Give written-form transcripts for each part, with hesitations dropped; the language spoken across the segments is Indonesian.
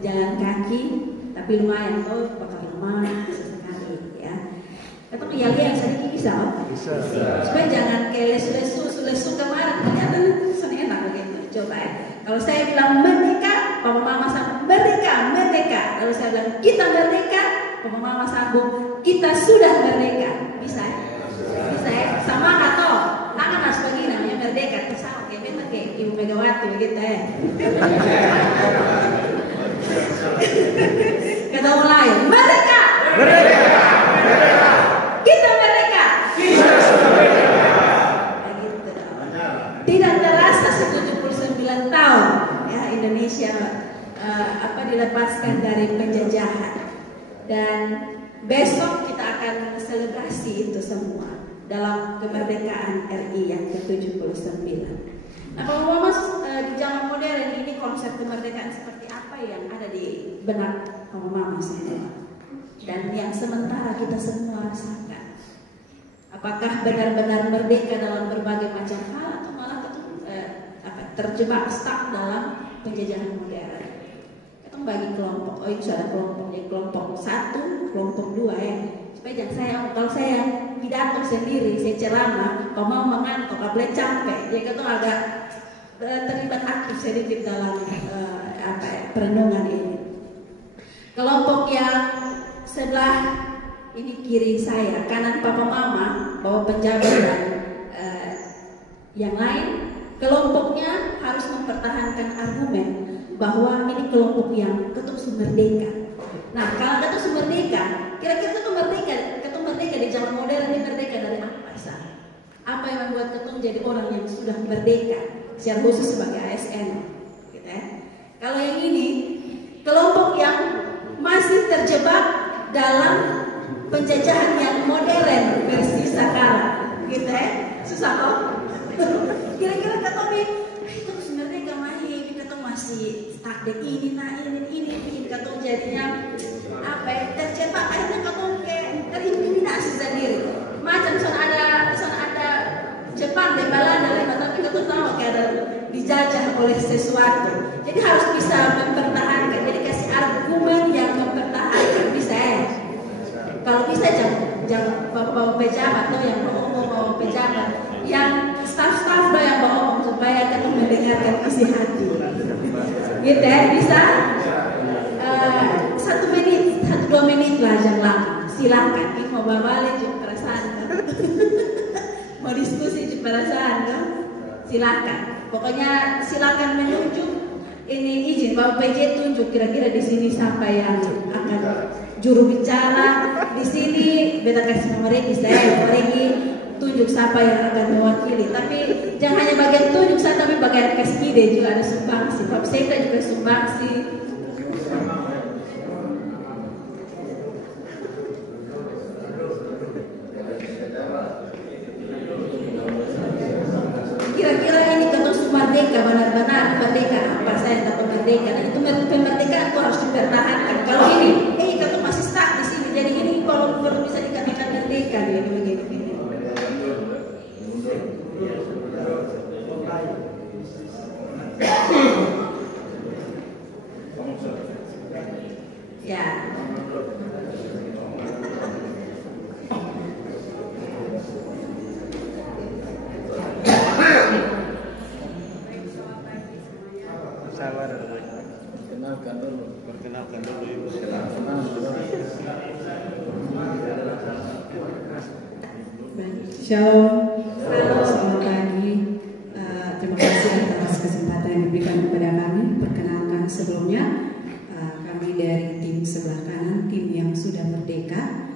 jalan kaki, tapi lumayan tuh pakai rumah sesekali ya. Atau yang sedikit bisa, bisa. Supaya jangan kayak lesu kemarin ternyata senang enak begitu. Coba ya. Kalau saya bilang merdeka, papa mama sambung merdeka. Lalu saya bilang kita merdeka, papa mama sambung kita sudah merdeka. Bisa ya? Bisa ya? Sama atau tangan harus begini namanya merdeka. Sama kayak benar kayak Ibu Megawati begitu ya. Ketemu lain, merdeka. Kita merdeka. Begitu. Tidak terasa 79 tahun ya Indonesia dilepaskan dari penjajahan, dan besok kita akan selebrasi itu semua dalam kemerdekaan RI yang ke-79. Nah, kalau Mama di zaman modern ini konsep kemerdekaan seperti apa yang ada di benak Mama semua dan yang sementara kita semua rasakan? Apakah benar-benar merdeka dalam berbagai macam hal atau malah terjebak stuck dalam penjajahan modern? Kita bagi kelompok, itu ada kelompoknya, kelompok 1, kelompok 2 ya. Supaya jangan kalau saya pidato sendiri, saya ceramah, kalau mau mengantuk, boleh capek, dia itu agak terlibat aktif sedikit dalam perenungan ini. Kelompok yang sebelah ini kiri saya, kanan papa mama, bawa penjabat dan yang lain, kelompoknya harus mempertahankan argumen bahwa ini kelompok yang ketuk merdeka. Nah, kalau ketuk merdeka, kira-kira ketuk merdeka di zaman modern ini merdeka dari apa sah? Apa yang membuat ketuk jadi orang yang sudah merdeka secara khusus sebagai ASN? Gitu ya. Kalau yang ini kelompok yang masih terjebak dalam penjajahan yang modern versi sekarang, gitu ya. Susah kok. Kira-kira ketuk merdeka mahi, ketuk masih stuck di ini bikin ketuk jadinya terjebak, akhirnya ketuk kayak terintimidasi sendiri. Macam ada Jepang di Belanda, tapi ketuk tahu kayak ada dijajah oleh sesuatu. Jadi harus bisa mempertahankan. Jadi kasih argumen yang mempertahankan, bisa ya. Kalau bisa jangan bawa pejabat atau yang bawa pejabat, yang staff yang bawa supaya kita mendengarkan isi hati. Gitu ya, bisa 1 menit, 1-2 menit lah, jangan lama. Silakan, ini mau balik juga perasaan kan? Mau diskusi juga perasaan kan? Silakan. Pokoknya silakan menunjuk. Ini izin Bapak PJ tunjuk kira-kira di sini siapa yang akan juru bicara di sini. Beta kasih nomor saya tunjuk siapa yang akan mewakili. Tapi jangan hanya bagian tunjuk saya, tapi bagian kasih ide juga ada sumbangsi. Bapak saya juga sumbangsi. Kira-kira ini ketuk merdeka benar-benar merdeka apa saya ketuk merdeka, dan itu kemerdekaan itu harus dipertahankan. Kalau ini ketuk masih stuck di sini, jadi ini kalau perlu bisa dikatakan merdeka ini begini. Ya. Perkenalkan dulu Ibu. Shalom. Selamat pagi. Terima kasih atas kesempatan yang diberikan kepada kami. Perkenalkan sebelumnya, kami dari tim sebelah kanan, tim yang sudah merdeka.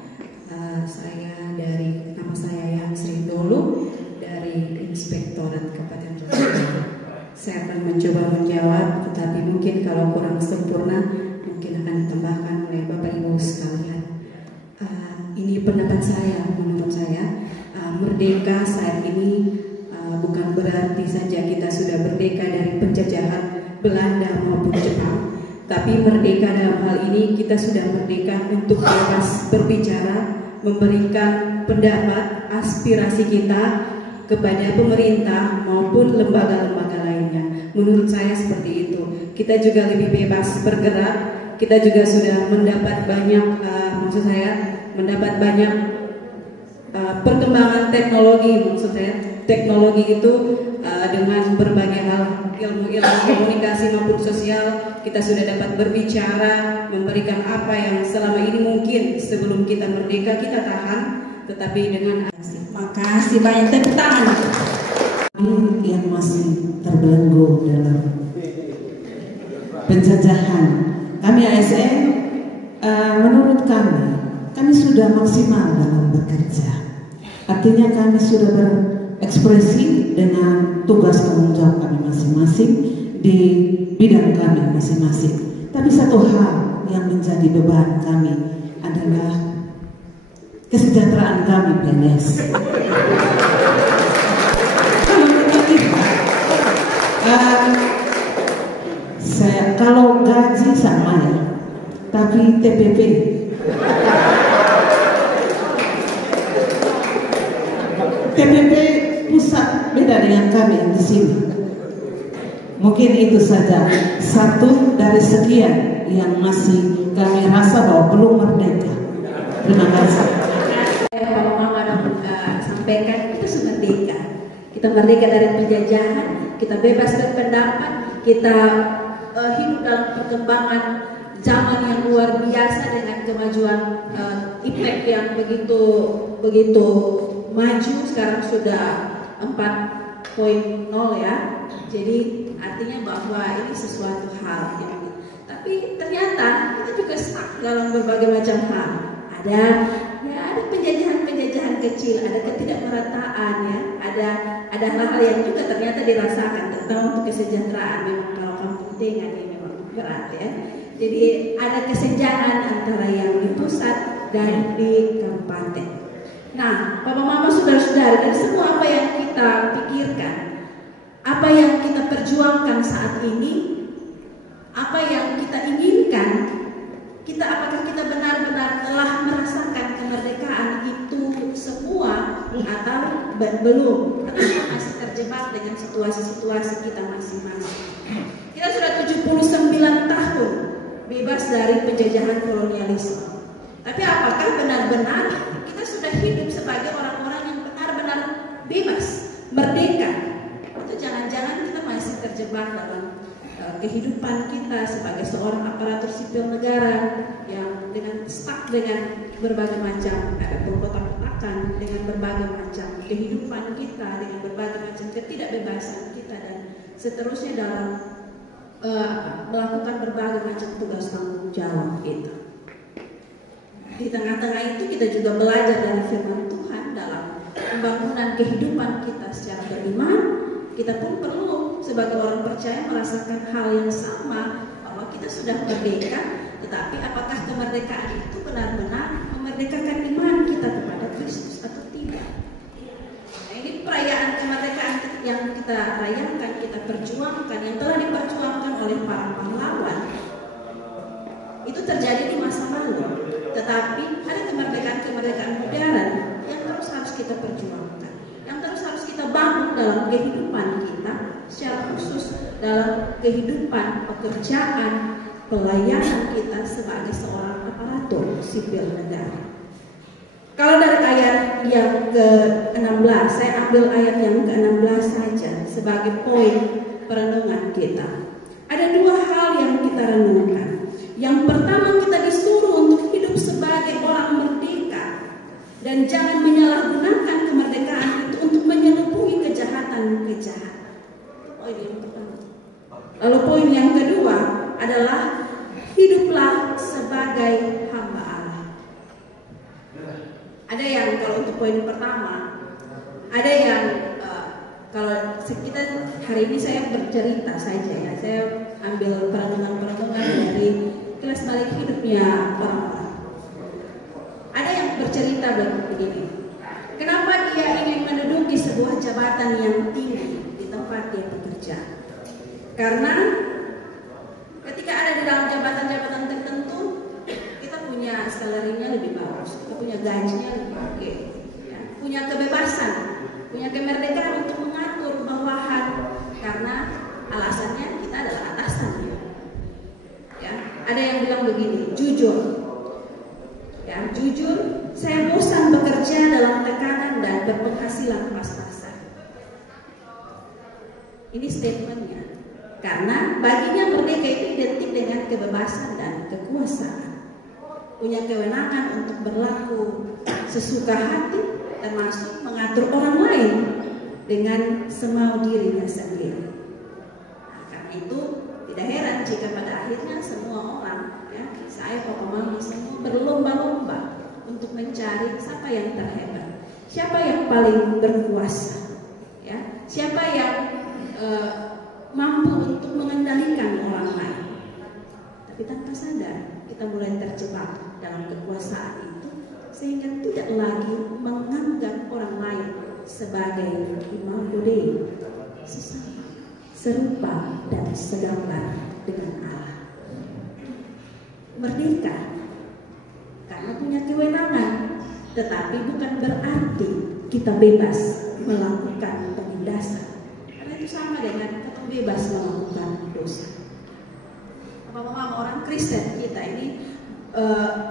Nama saya Yang Sri Dolu dari Inspektorat Kabupaten Jakarta. Saya akan mencoba menjawab, tetapi mungkin kalau kurang sempurna, mungkin akan ditambahkan oleh Bapak Ibu sekalian. Ini pendapat saya, menurut saya, merdeka saat ini bukan berarti saja kita sudah merdeka dari penjajahan Belanda maupun Jepang, tapi merdeka dalam hal ini kita sudah merdeka untuk bebas berbicara, memberikan pendapat, aspirasi kita kepada pemerintah maupun lembaga-lembaga lainnya. Menurut saya seperti itu. kita juga lebih bebas bergerak. Kita juga sudah mendapat banyak, mendapat banyak perkembangan teknologi. Maksud saya, teknologi itu dengan berbagai hal, ilmu-ilmu komunikasi maupun sosial, kita sudah dapat berbicara, memberikan apa yang selama ini mungkin sebelum kita merdeka kita tahan, tetapi dengan makasih banyak, tepuk tangan. Yang masih terbelenggu dalam penjajahan, kami ASN, menurut kami sudah maksimal dalam bekerja. Artinya kami sudah berekspresi dengan tugas tanggung jawab kami masing-masing di bidang kami masing-masing. Tapi satu hal yang menjadi beban kami adalah kesejahteraan kami PNS. Kalau gaji sama ya, tapi TPP pusat beda dengan kami di sini. Mungkin itu saja satu dari sekian yang masih kami rasa bahwa belum merdeka. Terima kasih. Kalau Mama sampaikan, kita sudah merdeka. Kita merdeka dari penjajahan, kita bebas berpendapat, kita hidup dalam perkembangan zaman yang luar biasa dengan kemajuan impact yang begitu maju. Sekarang sudah 4.0 ya. Jadi artinya bahwa ini sesuatu hal yang, tapi ternyata kita juga stuck dalam berbagai macam hal. Ada penjajahan kecil, ada ketidakmerataan ya, ada hal-hal yang juga ternyata dirasakan tentang untuk kesejahteraan. Memang kalau kamu penting ini memang berat ya. Jadi ada kesenjangan antara yang di pusat dan di kabupaten. Nah, Bapak Mama, saudara-saudara, dari semua apa yang kita pikirkan, apa yang kita perjuangkan saat ini, apa yang kita inginkan, apakah kita benar-benar telah merasakan kemerdekaan itu semua atau belum, atau masih terjebak dengan situasi-situasi kita masing-masing. Kita sudah 79 tahun bebas dari penjajahan kolonialisme. Tapi apakah benar-benar kita sudah hidup sebagai orang-orang yang benar-benar bebas, merdeka? Atau jangan-jangan kita masih terjebak dalam kehidupan kita sebagai seorang aparatur sipil negara yang stuck dengan berbagai macam perkotak-kotakan, dengan berbagai macam kehidupan kita, dengan berbagai macam ketidakbebasan kita, dan seterusnya dalam melakukan berbagai macam tugas tanggung jawab kita. Di tengah-tengah itu kita juga belajar dari firman Tuhan dalam pembangunan kehidupan kita secara beriman. Kita pun perlu sebagai orang percaya merasakan hal yang sama, bahwa kita sudah merdeka, tetapi apakah kemerdekaan itu benar-benar memerdekakan iman kita kepada Kristus atau tidak? Nah, ini perayaan kemerdekaan yang kita rayakan, kita perjuangkan, yang telah diperjuangkan oleh para pahlawan, itu terjadi di masa lalu. Tetapi ada kemerdekaan modern yang terus harus kita perjuangkan, yang terus harus kita bangun dalam kehidupan kita, secara khusus dalam kehidupan pekerjaan, pelayanan kita sebagai seorang aparatur sipil negara. Kalau dari ayat yang ke-16, saya ambil ayat yang ke-16 saja sebagai poin perenungan kita. Ada dua hal yang kita renungkan. Yang pertama, kita disuruh untuk hidup sebagai orang merdeka dan jangan menyalahgunakan kemerdekaan itu untuk menyeluruhi kejahatan-kejahatan. Poin yang pertama. Lalu poin yang kedua adalah hiduplah sebagai hamba Allah. Ada yang kalau untuk poin pertama, ada yang kalau kita hari ini saya bercerita saja ya, saya ambil perenungan-perenungan dari kelas balik hidupnya orang-orang. Ada yang bercerita begini, kenapa dia ingin menduduki sebuah jabatan yang tinggi di tempat dia bekerja? Karena ketika ada di dalam jabatan-jabatan tertentu, kita punya salarinya lebih bagus, kita punya gajinya lebih oke, ya, punya kebebasan, punya kemerdekaan untuk mengatur bawahan, karena alasannya kita adalah atasan ya. Ada yang bilang begini, jujur. Ya, jujur, saya bosan bekerja dalam tekanan dan berpenghasilan pas-pasan. Ini statementnya. Karena baginya merdeka itu identik dengan kebebasan dan kekuasaan. Punya kewenangan untuk berlaku sesuka hati, termasuk mengatur orang lain dengan semau dirinya sendiri. Nah, karena itu tidak heran jika pada akhirnya semua orang, ya, saya, papa, mami, semua berlomba-lomba untuk mencari siapa yang terhebat, siapa yang paling berkuasa, ya, siapa yang mampu untuk mengendalikan orang lain. Tapi tanpa sadar kita mulai terjebak dalam kekuasaan itu, sehingga tidak lagi menganggap orang lain sebagai imago Dei, sesama, serupa dan segambar dengan Allah. Merdeka karena punya kewenangan, tetapi bukan berarti kita bebas melakukan penindasan. Karena itu sama dengan kita bebas melakukan dosa. Apa-apa orang Kristen kita ini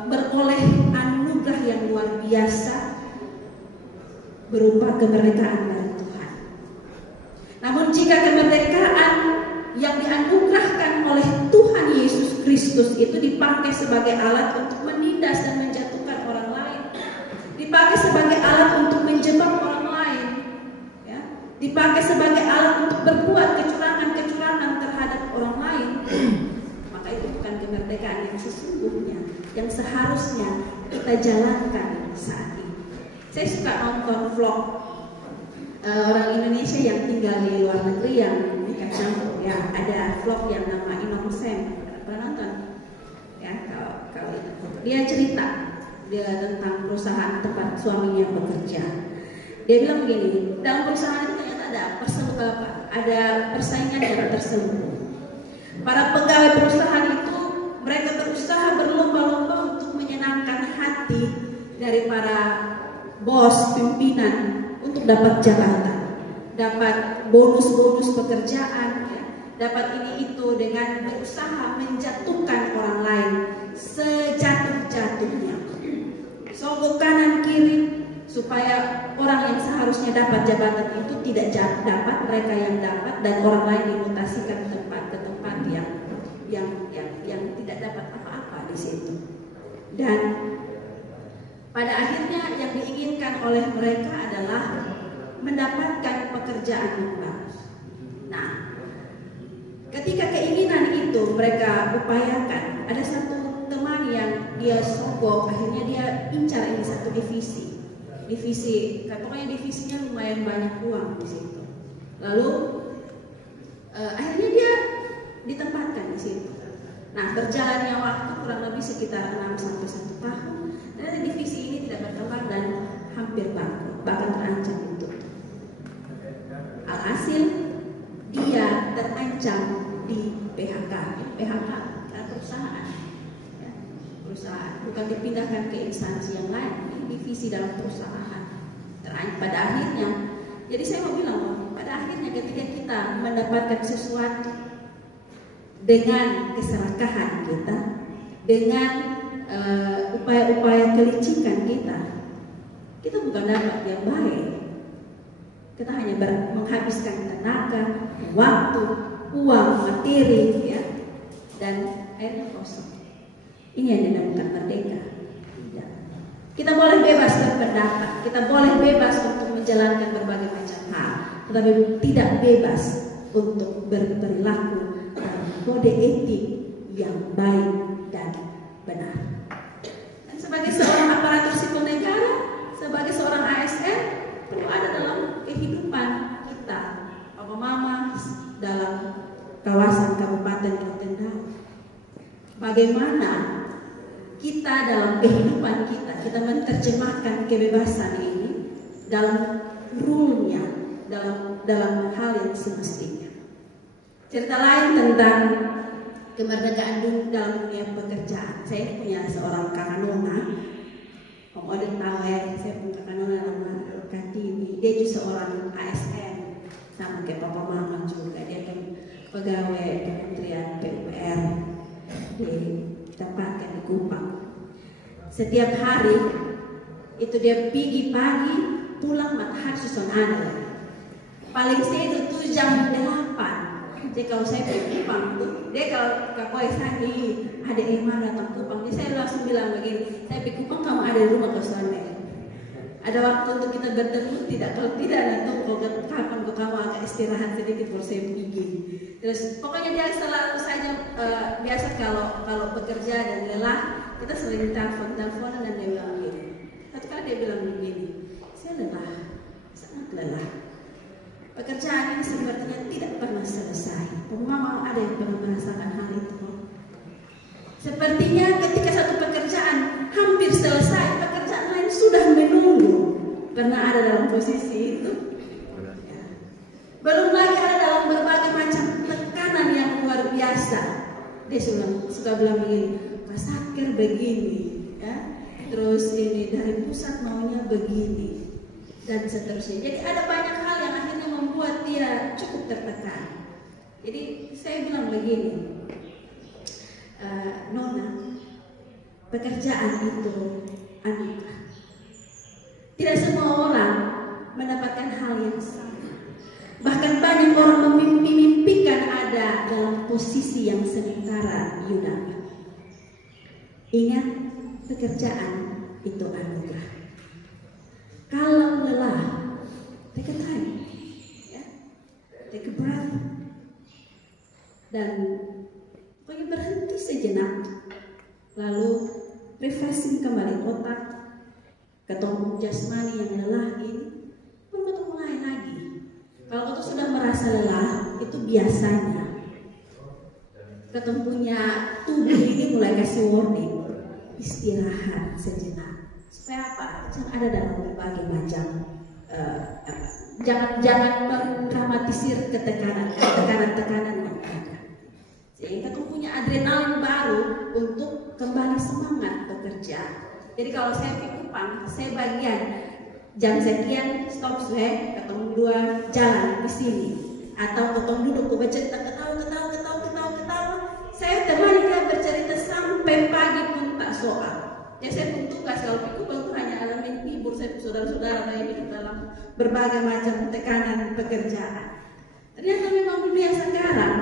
beroleh anugerah yang luar biasa berupa kemerdekaan dari Tuhan. Namun jika kemerdekaan yang dianugerahkan oleh Tuhan Yesus Kristus itu dipakai sebagai alat untuk menindas dan menjatuhkan orang lain, dipakai sebagai alat untuk menjebak orang lain, ya, dipakai sebagai alat untuk berbuat kecurangan-kecurangan terhadap orang lain, maka itu bukan kemerdekaan yang sesungguhnya, yang seharusnya kita jalankan saat ini. Saya suka nonton vlog orang Indonesia yang tinggal di luar negeri yang dekat campur, ya, ada vlog yang nama Innocent, pernah nonton? Ya, kalau dia cerita dia tentang perusahaan tempat suaminya bekerja. Dia bilang begini, dalam perusahaan itu ternyata ada persaingan yang terselubung. Para pegawai perusahaan itu mereka berusaha berlomba-lomba untuk menyenangkan hati dari para bos, pimpinan, untuk dapat jabatan, dapat bonus-bonus pekerjaan, ya, dapat ini itu dengan berusaha menjatuhkan orang lain sejatuh-jatuhnya, sogok kanan kiri supaya orang yang seharusnya dapat jabatan itu tidak dapat, mereka yang dapat, dan orang lain dimutasikan ke tempat yang tidak dapat apa-apa di situ. Dan pada akhirnya yang diinginkan oleh mereka adalah mendapatkan pekerjaan yang bagus. Nah, ketika keinginan itu mereka upayakan, ada satu teman yang dia sogok, akhirnya dia incar ini satu divisi, pokoknya divisinya lumayan banyak uang di situ. Lalu akhirnya dia ditempatkan di situ. Nah, berjalannya waktu kurang lebih sekitar 6 sampai 1 tahun, dan divisi ini tidak berkembang dan hampir bangkrut, bahkan terancam untuk. Alhasil dia terancam di PHK perusahaan, ya, perusahaan bukan dipindahkan ke instansi yang lain, divisi dalam perusahaan. Pada akhirnya, jadi saya mau bilang, pada akhirnya ketika kita mendapatkan sesuatu dengan keserakahan kita, dengan upaya-upaya kelicikan kita bukan dapat yang baik. Kita hanya menghabiskan tenaga, waktu, uang, materi, ya, dan akhirnya kosong. Ini yang dinamakan merdeka. Tidak. Kita boleh bebas berpendapat, kita boleh bebas untuk menjalankan berbagai macam hal, tetapi tidak bebas untuk berperilaku dalam kode etik yang baik dan benar. Dan sebagai seorang aparatur sipil negara, sebagai seorang ASN, perlu ada dalam kehidupan kita, papa mama, dalam kawasan Kabupaten Rotendao. Bagaimana kita dalam kehidupan kita menerjemahkan kebebasan ini dalam rule-nya, dalam hal yang semestinya. Cerita lain tentang kemerdekaan dalam dunia pekerjaan. Saya punya seorang kakak nona, Om Odin tahu ya, saya punya kakak nona nama Kartini. Dia juga seorang ASN, sama kayak papa mama juga. Dia kan pegawai Kementerian PUPR. ditempatkan di Kupang. Setiap hari itu dia pergi pagi, pulang matahari susun ada. Paling saya itu jam 8. Jadi kalau saya pergi Kupang tuh, dia kalau kakoi sani ada Emma datang Kupang, jadi saya langsung bilang begini, saya pergi Kupang, kamu ada di rumah kosongnya. Ada waktu untuk kita bertemu tidak? Kalau tidak, nanti kapan kamu agak istirahat sedikit baru saya pergi. Terus pokoknya dia selalu saja biasa kalau bekerja dan lelah, kita sering teleponan dan dia bilang begini. Satu kali dia bilang begini, saya lelah, sangat lelah. Pekerjaan ini sepertinya tidak pernah selesai. Mama ada yang pernah merasakan hal itu? Sepertinya ketika satu pekerjaan hampir selesai, pekerjaan lain sudah menunggu. Pernah ada dalam posisi itu? Ya. Belum lagi ada dalam berbagai macam tekanan yang luar biasa. Dia suka bilang begini, Pak Satker begini, ya. Terus ini dari pusat maunya begini, dan seterusnya. Jadi ada banyak hal yang akhirnya membuat dia cukup tertekan. Jadi saya bilang begini, Nona, pekerjaan itu anugerah. Tidak semua orang mendapatkan hal yang sama. Bahkan banyak orang memimpikan ada dalam posisi yang sementara Yunani. Ingat, pekerjaan itu anugerah. Kalau lelah, take a time, ya, take a breath, dan pokoknya berhenti sejenak, lalu refreshing kembali otak, ketemu jasmani yang lelah ini, baru kita mulai lagi. Kalau kita sudah merasa lelah, itu biasanya ketemunya tubuh ini mulai kasih warning, istirahat sejenak. Supaya apa? Jangan ada dalam berbagai macam, jangan mendramatisir tekanan yang ada. Sehingga tuh punya adrenalin baru untuk kembali semangat bekerja. Jadi kalau saya pergi Kupang, saya bagian jam sekian stop saya, ketemu 2 jalan di sini, atau ketemu duduk ke bercerita, ketawa. Saya temani dia bercerita sampai pagi pun tak soal. Ya saya pun tugas kalau pergi Kupang itu hanya alamin hibur saya saudara-saudara ini dalam berbagai macam tekanan pekerjaan. Ternyata memang dunia sekarang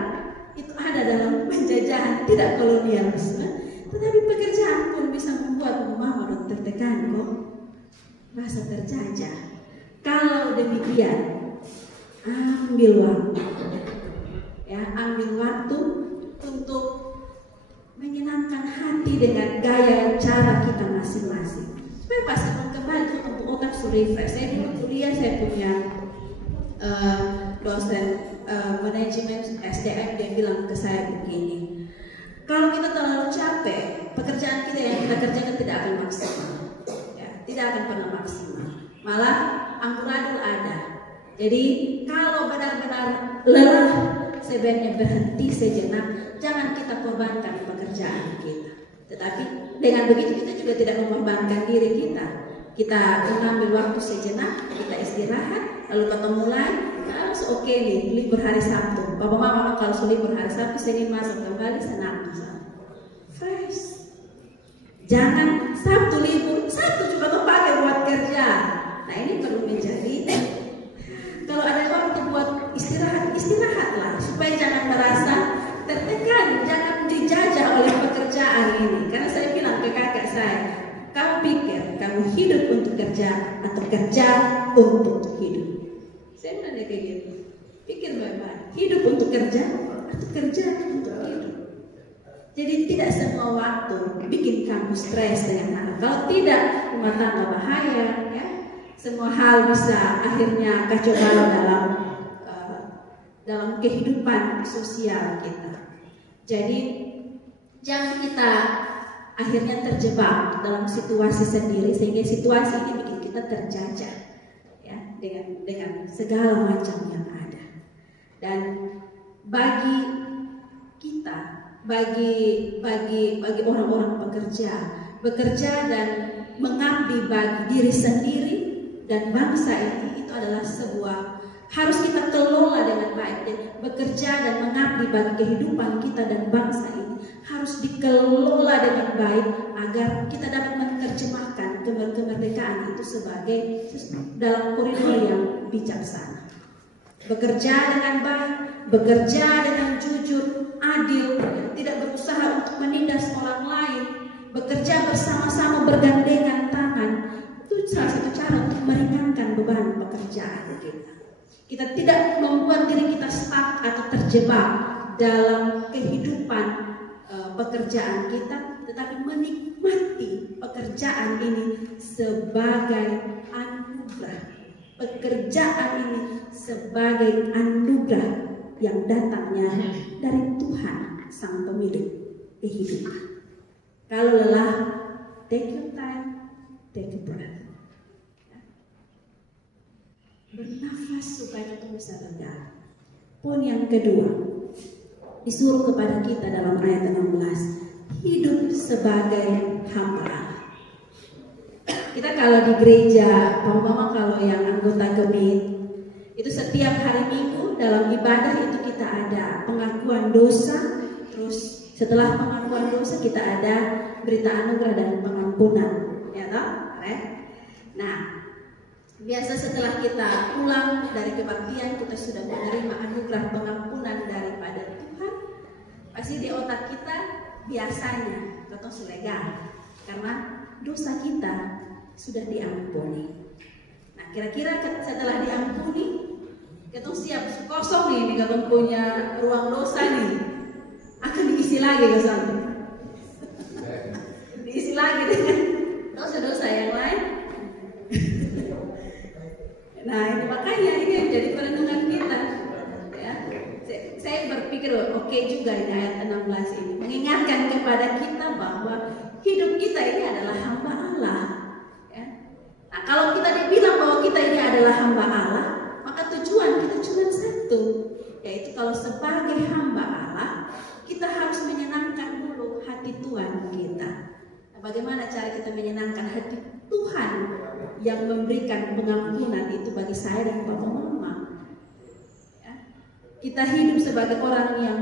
itu ada dalam penjajahan tidak kolonialisme, tetapi pekerjaan pun bisa membuat mama dan tertekan kok, rasa terjajah. Kalau demikian, ambil waktu, ya, ambil waktu untuk menyenangkan hati dengan gaya cara kita masing-masing. Supaya pas kembali untuk otak refresh. Saya dulu kuliah, saya punya dosen manajemen SDM, dia bilang ke saya begini, kalau kita terlalu capek, pekerjaan kita yang kita kerjakan tidak akan maksimal, ya, tidak akan pernah maksimal, malah amburadul ada. Jadi kalau benar-benar lelah, sebaiknya berhenti sejenak, jangan kita korbankan pekerjaan kita. Tetapi dengan begitu kita juga tidak mengorbankan diri kita. Kita mengambil waktu sejenak, kita istirahat, lalu ketemu lagi. Harus oke nih, libur hari Sabtu. Bapak mama kalau libur hari Sabtu, Senin masuk kembali, senang fresh. Jangan Sabtu libur, Sabtu juga tuh pakai buat kerja. Nah ini perlu menjadi. Kalau ada waktu buat istirahatlah, supaya jangan merasa tertekan, jangan dijajah oleh pekerjaan ini. Karena saya bilang ke kakak saya, kamu pikir kamu hidup untuk kerja atau kerja untuk hidup? Saya bilang kayak gitu. Pikir baik-baik, hidup untuk kerja atau kerja untuk hidup. Jadi tidak semua waktu bikin kamu stres dengan hal. Kalau tidak, rumah tangga bahaya, ya. Semua hal bisa akhirnya kacau balau dalam kehidupan sosial kita. Jadi jangan kita akhirnya terjebak dalam situasi sendiri, sehingga situasi ini bikin kita terjajah, ya, dengan segala macam yang ada. Dan bagi kita, bagi orang-orang bekerja dan mengabdi bagi diri sendiri dan bangsa ini, itu adalah sebuah harus kita kelola dengan baik. Dan bekerja dan mengabdi bagi kehidupan kita dan bangsa ini harus dikelola dengan baik agar kita dapat menerjemahkan kemerdekaan itu sebagai dalam koridor yang bijaksana. Bekerja dengan baik, bekerja dengan jujur, adil, tidak berusaha untuk menindas orang lain, bekerja bersama-sama bergandengan tangan. Itu salah satu cara untuk meringankan beban pekerjaan kita. Kita tidak membuat diri kita stuck atau terjebak dalam kehidupan pekerjaan kita, tetapi menikmati pekerjaan ini sebagai anugerah. Pekerjaan ini sebagai anugerah yang datangnya dari Tuhan Sang Pemilik kehidupan. Kalau lelah, take your time, take a breath. Bernafas supaya kita bisa lega. Poin yang kedua, disuruh kepada kita dalam ayat 16, hidup sebagai hamba Allah. Kita kalau di gereja, umpama kalau yang anggota gemit, itu setiap hari Minggu dalam ibadah itu kita ada pengakuan dosa, terus setelah pengakuan dosa kita ada berita anugerah dan pengampunan, ya toh? Nah, biasa setelah kita pulang dari kebaktian, kita sudah menerima anugerah pengampunan daripada Tuhan. Pasti di otak kita biasanya kita selega karena dosa kita sudah diampuni. Nah, kira-kira setelah diampuni, kita siap kosong nih, kita punya ruang dosa nih, akan diisi lagi ke sana. Diisi lagi dengan dosa-dosa yang lain. Nah, ini makanya ini yang jadi perenungan kita. Ya, saya berpikir oke juga ini ayat 16 ini mengingatkan kepada kita bahwa hidup kita ini adalah hamba Allah. Ya. Nah, kalau kita dibilang bahwa kita ini adalah hamba Allah, maka tujuan kita cuma satu, yaitu kalau sebagai hamba Allah kita harus menyenangkan dulu hati Tuhan kita. Nah, bagaimana cara kita menyenangkan hati Tuhan yang memberikan pengampunan itu bagi saya dan Papa Mama? Ya. Kita hidup sebagai orang yang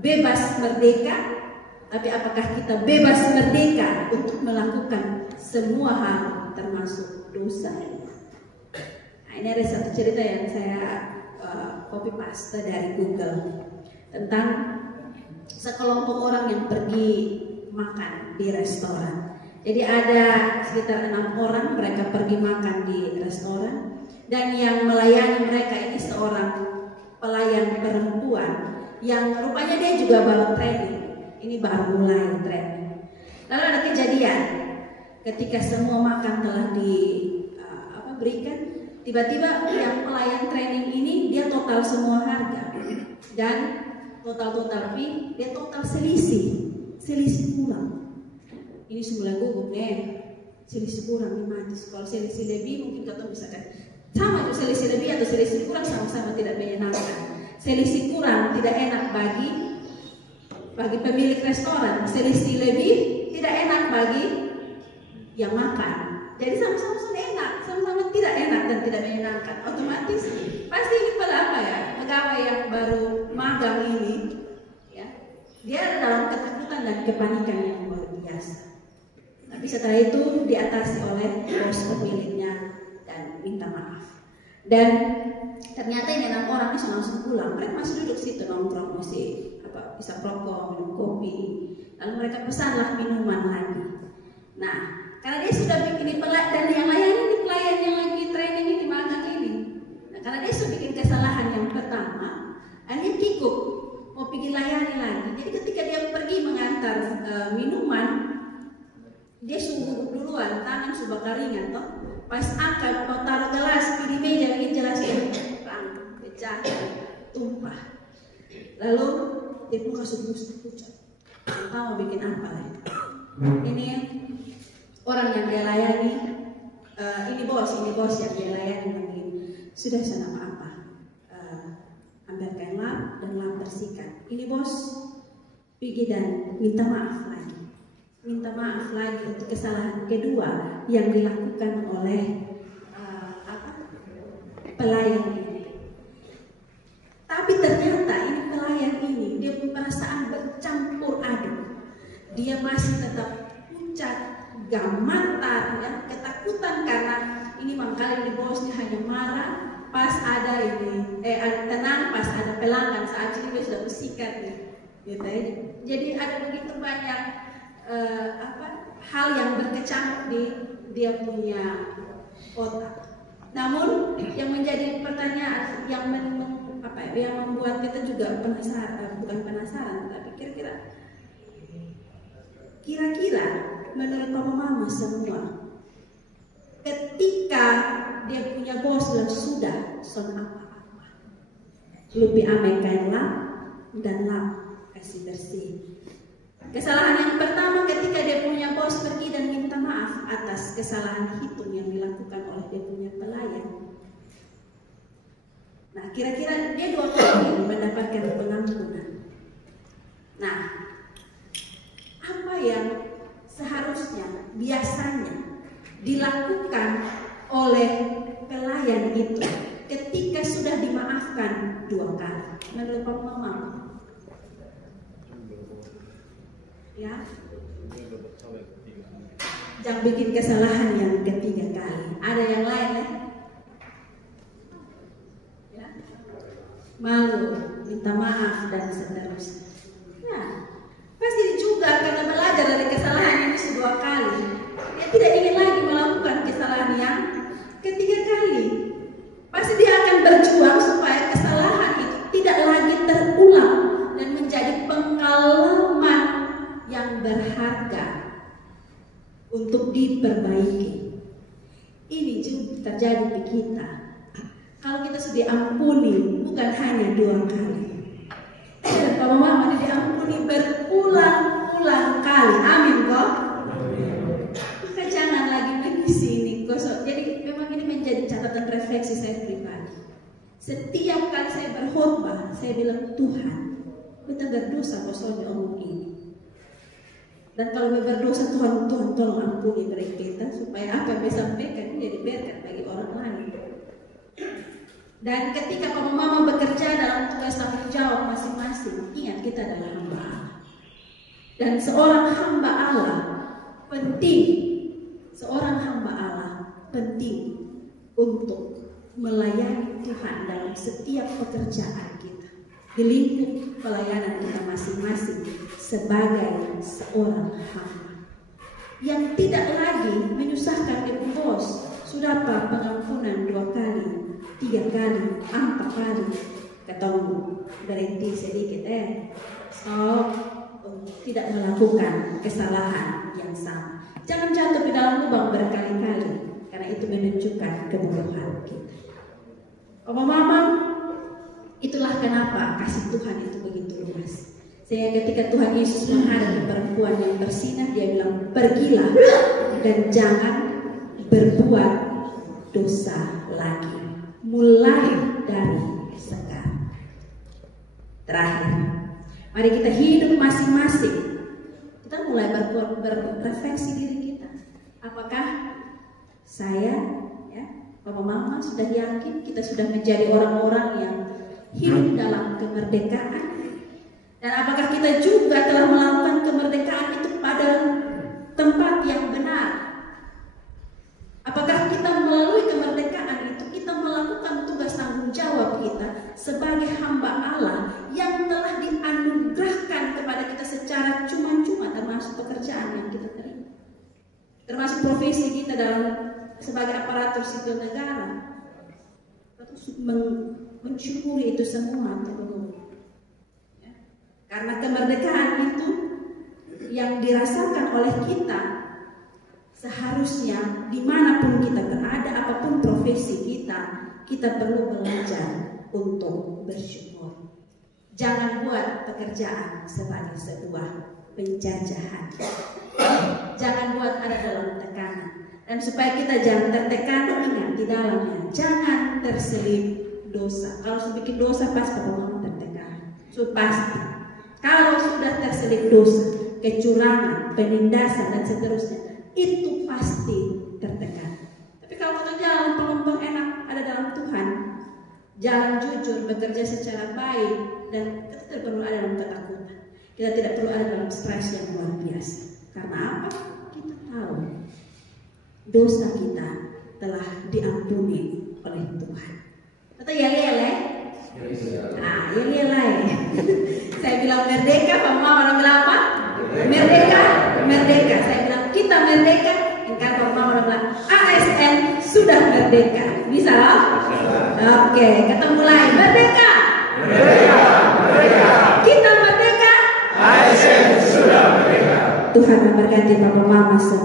bebas merdeka, tapi apakah kita bebas merdeka untuk melakukan semua hal termasuk dosa? Nah, ini ada satu cerita yang saya copy paste dari Google tentang sekelompok orang yang pergi makan di restoran. Jadi ada sekitar 6 orang, mereka pergi makan di restoran, dan yang melayani mereka ini seorang pelayan perempuan yang rupanya dia juga baru training. Ini baru mulai training. Lalu ada kejadian ketika semua makan telah diberikan, tiba-tiba yang pelayan training ini dia total semua harga dan total fee, dia total selisih kurang. Ini semula gugup selisih kurang nih mati. Kalau selisih lebih mungkin kita bisa kan sama itu, selisih lebih atau selisih kurang sama-sama tidak menyenangkan. Selisih kurang tidak enak bagi pemilik restoran, selisih lebih tidak enak bagi yang makan. Jadi sama-sama enak, sama-sama tidak enak dan tidak menyenangkan. Otomatis pasti ini pegawai yang baru magang ini, ya, dia dalam ketakutan dan kepanikan yang luar biasa. Tapi setelah itu diatasi oleh bos pemiliknya dan minta maaf. Dan ternyata ini 6 orang ini langsung pulang. Mereka masih duduk situ nongkrong, masih bisa rokok, minum kopi. Lalu mereka pesanlah minuman lagi. Nah, karena dia sudah bikin dan yang lain ini pelayan yang lagi training ini magang ini. Nah, karena dia sudah bikin kesalahan yang pertama, akhirnya kikuk mau pergi layani lagi. Jadi ketika dia pergi mengantar minuman, dia sungguh duluan, tangan sudah keringan toh. Pas angkat mau taruh gelas di meja ini jelas pecah, tumpah. Lalu dia pun kasih pucat. Tahu bikin apa ya? Ini orang yang dia layani, ini bos yang dia layani lagi. Sudah sana apa? Ambilkan lap dan lap bersihkan. Ini bos pergi dan minta maaf lagi. Minta maaf lagi untuk kesalahan kedua yang dilakukan oleh pelayan ini. Tapi ternyata ini pelayan ini dia punya perasaan bercampur aduk. dia masih tetap pucat, gamantar, ya, ketakutan karena ini mangkali di bosnya hanya marah pas ada ini, tenang pas ada pelanggan, saat ini dia sudah bersikat gitu ya. Jadi ada begitu banyak hal yang berkecamuk di dia punya otak. Namun yang menjadi pertanyaan yang membuat kita juga penasaran, bukan penasaran, tapi kira-kira menurut Papa Mama semua, ketika dia punya bos dan sudah son apa-apa, lebih amaikan lap dan lap kasih bersih. Kesalahan yang pertama ketika dia punya bos pergi dan minta maaf atas kesalahan hitung yang dilakukan oleh dia punya pelayan. Nah, kira-kira dia 2 kali mendapatkan pengampunan. Nah, apa yang seharusnya biasanya dilakukan oleh pelayan itu ketika sudah dimaafkan 2 kali? Menurut Papa Mama, ya, jangan bikin kesalahan yang ketiga kali. Ada yang lain ya? Malu, minta maaf dan seterusnya. Ya, pasti juga karena belajar dari kesalahan ini 2 kali, dia tidak ingin lagi melakukan kesalahan yang ketiga kali. Pasti dia akan berjuang supaya kesalahan itu tidak lagi terulang dan menjadi pengalaman yang berharga untuk diperbaiki. Ini juga terjadi di kita. Kalau kita sudah diampuni bukan hanya 2 kali, dan Papa Mama diampuni berulang-ulang kali. Amin kok. Maka jangan lagi mengisi ini kosong. Jadi memang ini menjadi catatan refleksi saya pribadi. Setiap kali saya berkhotbah, saya bilang, Tuhan, kita berdosa kosongnya omong ini. Dan kalau berdosa, Tuhan tolong ampuni mereka kita, supaya apa yang disampaikan ini dibiarkan bagi orang lain. Dan ketika Papa Mama bekerja dalam tugas tanggung jawab masing-masing, ingat kita adalah hamba Allah. Dan seorang hamba Allah penting untuk melayani Tuhan dalam setiap pekerjaan kita, di lingkup pelayanan kita masing-masing sebagai seorang hamba yang tidak lagi menyusahkan ibu bos. Sudah apa pengampunan 2 kali, 3 kali, 4 kali, ketemu berhenti sedikit tidak melakukan kesalahan yang sama. Jangan jatuh di dalam lubang berkali-kali, karena itu menunjukkan kebodohan kita. Papa Mama, itulah kenapa kasih Tuhan itu begitu luas. Sehingga ketika Tuhan Yesus menghadapi perempuan yang bersinah, dia bilang, pergilah dan jangan berbuat dosa lagi, mulai dari sekarang. Terakhir, mari kita hidup masing-masing. Kita mulai berrefleksi diri kita. Apakah saya, Papa Mama sudah yakin kita sudah menjadi orang-orang yang hidup dalam kemerdekaan? Dan apakah kita juga telah melakukan kemerdekaan itu pada tempat yang benar? Apakah kita melalui kemerdekaan itu kita melakukan tugas tanggung jawab kita sebagai hamba Allah yang telah dianugerahkan kepada kita secara cuma-cuma, termasuk pekerjaan yang kita terima, termasuk profesi kita dalam sebagai aparatur sipil negara? Mensyukuri itu semua atau belum? Karena kemerdekaan itu yang dirasakan oleh kita, seharusnya dimanapun kita berada, apapun profesi kita perlu belajar untuk bersyukur. Jangan buat pekerjaan sebagai sebuah penjajahan. Jangan buat ada dalam tekanan. Dan supaya kita jangan tertekan, ingat di dalamnya jangan terselip dosa. Kalau sudah bikin dosa pasti Papa tertekan. Pasti. Kalau sudah terselip dosa, kecurangan, penindasan dan seterusnya, itu pasti tertekan. Tapi kalau kita jalan peluang enak ada dalam Tuhan, jalan jujur, bekerja secara baik, dan kita tidak perlu ada dalam ketakutan. Kita tidak perlu ada dalam stres yang luar biasa. dosa kita telah diampuni oleh Tuhan. Atau yele-yele? Ah, yele-yele. Saya bilang merdeka, Mama orang bilang apa? Merdeka, merdeka. Saya bilang kita merdeka. Kan Mama orang bilang ASN sudah merdeka. Bisa loh? Oke, ketemu lagi. Merdeka. Merdeka, merdeka. Kita merdeka. ASN sudah merdeka. Tuhan memberkati Bapak Mama semua.